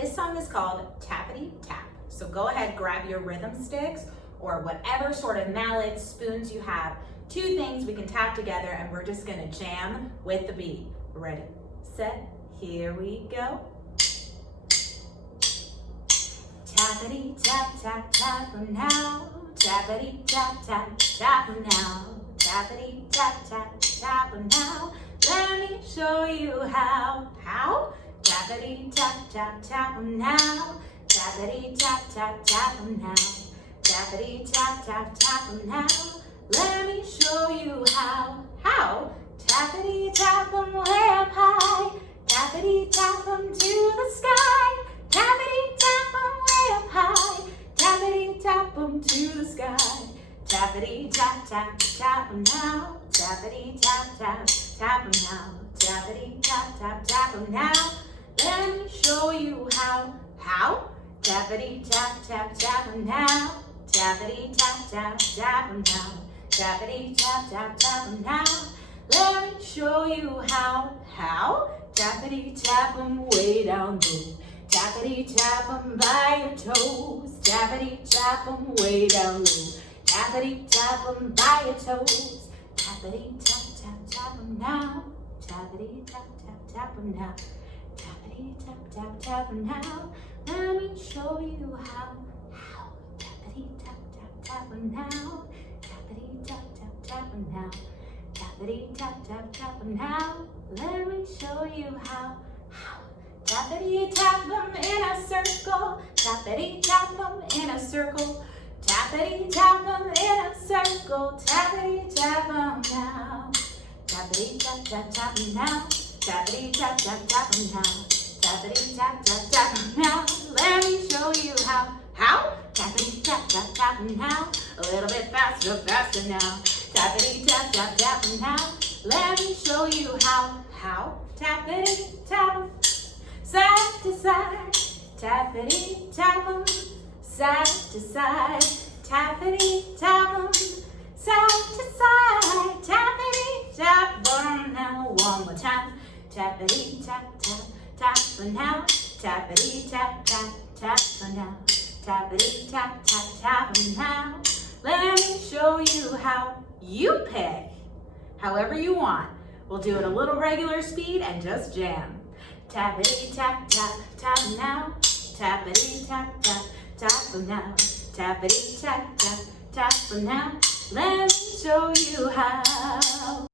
this song is called Tappity Tap. So go ahead, grab your rhythm sticks or whatever sort of mallets, spoons you have. Two things we can tap together and we're just gonna jam with the beat. Ready, set, here we go. Tappity tap tap tap now. Tappity tap tap tap now. Tappity tap tap tap now. Let me show you how. How? Tappity tap tap tap now. Tappity tap tap tap now. Tappity tap tap tap now. Let me show you how. How? Tappity tap 'em way up high. Tappity tap 'em to the sky. Tappity tap 'em way up high. Tappity tap 'em to the sky. Tappity tap tap tap 'em now. Tappity tap tap tap 'em now. Tappity tap tap tap 'em now. Let me show you how. How? Tappity tap tap tap 'em now. Tappity tap tap tap 'em now. Tappity tap tap tap 'em now. Let me show you how. How? Tappity tap 'em way down low. Tappity tap 'em by your toes. Tappity tap 'em way down low. Tappity tap 'em by your toes. Tappity tap tap tap 'em now. Tappity tap tap tap 'em now. Tappity tap tap tap 'em now. Let me show you how. How? Tappity tap tap tap 'em now. Tappity tap tap tap 'em now. Tappity tap tap tap 'em now. Let me show you how. How? Tappity tap 'em in a circle. Tappity tap 'em in a circle. Tappity tap 'em in a circle. Tappity tap 'em now. Tappity tap tap tap 'em now. Tappity tap tap tap 'em now. Tappity tap tap tap 'em now. Let me show you how. How? Tappity tap tap tap 'em now. A little bit faster, faster now. Tappity tap tap tap 'em now. Let me show you how. How? Tappity tap 'em. Side to side. Tappity tap 'em. Side to side. Tappity tap 'em. Side to side. Tappity tap 'em now. One more time. Tappity tap tap tap for now. Tappity tap tap tap for now. Tappity tap tap tap for now. Let me show you how. You pick however you want. We'll do it a little regular speed and just jam. Tappity tap tap tap now. Tappity tap tap tap for now. Tappity tap tap tap for now. Let me show you how.